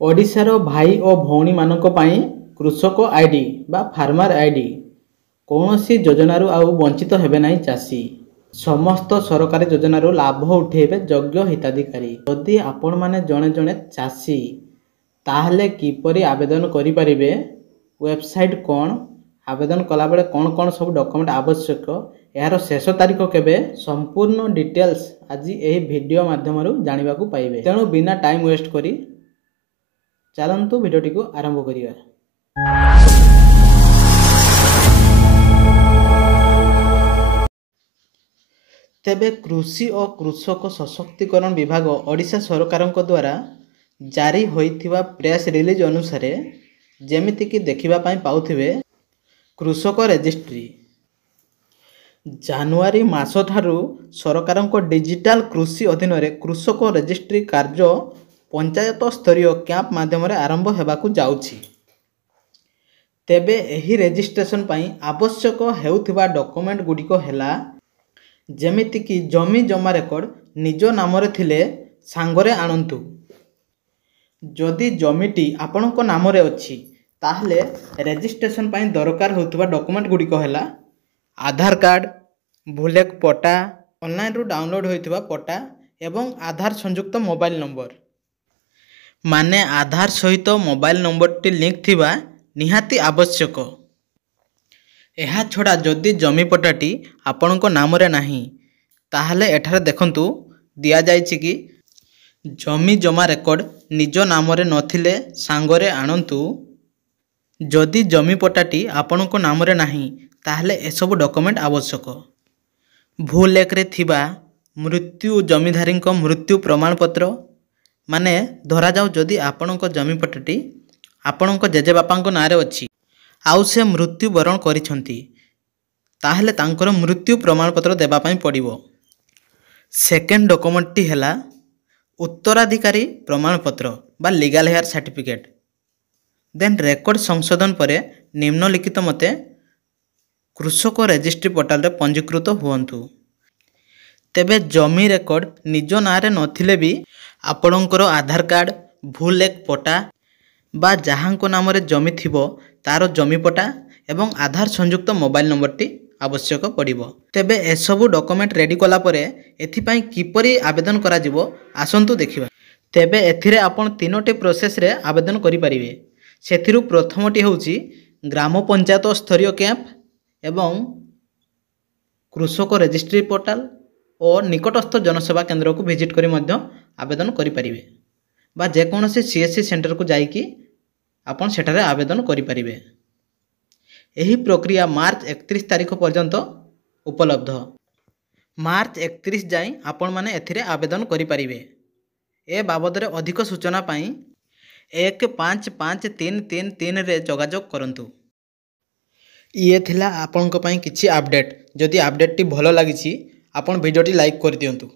ओडिशार भाई और भौणी मानक पई कृषक आईडी बा फार्मर आईडी कौनसी योजनारू आउ वंचित हेबे नहीं चाषी समस्त सरकारी योजनारू लाभ उठेबे योग्य हिताधिकारी। यदि आपण माने जणे जणे चाषी ताहले किपरि आवेदन करि परिबे, वेबसाइट कौन, आवेदन कला बेले कौन कौन सब डॉक्यूमेंट आवश्यक, यार शेष तारीख केबे, संपूर्ण डिटेल्स आज यही वीडियो माध्यम जानिबा को पाइबे। तेणु बिना टाइम वेस्ट करी चलतु भिडियोटी को आरंभ करिया। तेबे कृषि और कृषक सशक्तिकरण विभाग ओडिशा सरकार द्वारा जारी होइथिबा प्रेस रिलीज अनुसार जेमिति कि देखिबा पाई पाउथिबे, कृषक रजिस्ट्री जानुआरी मास ठारू सरकार डिजिटल कृषि अधीन रे कृषक रजिस्ट्री कार्य पंचायत स्तरीय कैंप माध्यम आरंभ होगाकू जाउछि। तेबे एही रजिस्ट्रेशन पाई आवश्यक हेउथिबा डॉक्यूमेंट गुडिको हेला जेमिति कि जमी जमा रेकर्ड निज नाम रे थिले सांगरे आणंतु। जदि जमीटी आपणको नाम रे अछि ताहले रजिस्ट्रेशन पाई दरकार होउथिबा डॉक्यूमेंट गुडिको हेला आधार कार्ड, भूलेक पट्टा, ऑनलाइन रु डाउनलोड होइथिबा पट्टा एवं आधार संयुक्त मोबाइल नंबर माने आधार सहित मोबाइल नंबर टी लिंक थिबा निहाती आवश्यक। एहा छड़ा जदि जमी पट्टाटी आपणको नाम रे नाही ताहले एठारे देखंतु दिया जायछि कि जमी जमा रेकर्ड निज नाम रे नथिले सांगरे आणंतु। जदि जमी पट्टाटी आपणको नाम रे नाही ताहले एसबु डॉक्यूमेंट आवश्यक। भूलेख रे थिबा मृत्यु जमीधारी मृत्यु प्रमाणपत्र माने धरा जाऊ जदि आपणको जमी पट्टाटी आपणको जेजे बापांको नारे अछि आउ से मृत्युवरण करिसंती ताहले तांकर मृत्यु प्रमाणपत्र देबा पई पड़िबो। सेकेंड डॉक्यूमेंट टी हेला उत्तराधिकारी प्रमाणपत्र बा legal heir certificate. Then record संशोधन परे निम्नलिखित मते कृषक रजिस्ट्री पोर्टाल रे पंजीकृत हुअन्तु। तेबे जमी रेकर्ड निज नारे नथिले भी आपणकर आधार कार्ड, भूलेख पट्टा बा जहाँको नाम रे जमी थिबो तार जमी पट्टा एवं आधार संयुक्त मोबाइल नंबर टी आवश्यक पड़िबो। तेबे एसबु डॉक्यूमेंट रेडी कला परे एथिपाई किपरि आवेदन करा जिवो आसंतु देखिबा। तेबे एथिरे आपण तीनोटी प्रोसेस रे आवेदन करि परिबे। सेथिरु प्रथमटी होउची ग्राम पंचायत स्तरीय कैंप एवं कृषक रजिस्ट्री पोर्टाल और निकटस्थ जनसेवा केंद्र को विजिट करी मध्य आवेदन करि परिबे बा जेकोनोसी सीएससी सेंटर को जाइकी आपण सेठारे आवेदन करि परिबे। एही प्रक्रिया मार्च 31 तारीख पर्यंत उपलब्ध। मार्च 31 जाई आपण माने एथिरे आवेदन करि परिबे। ए बाबद रे अधिक सूचना पाई 155333 रे जोगाजोग करंतु। ये थिला आपनको पाई किछि अपडेट। जदि अपडेट टी भलो लागिछि आपण वीडियो टी लाइक कर दियंतु।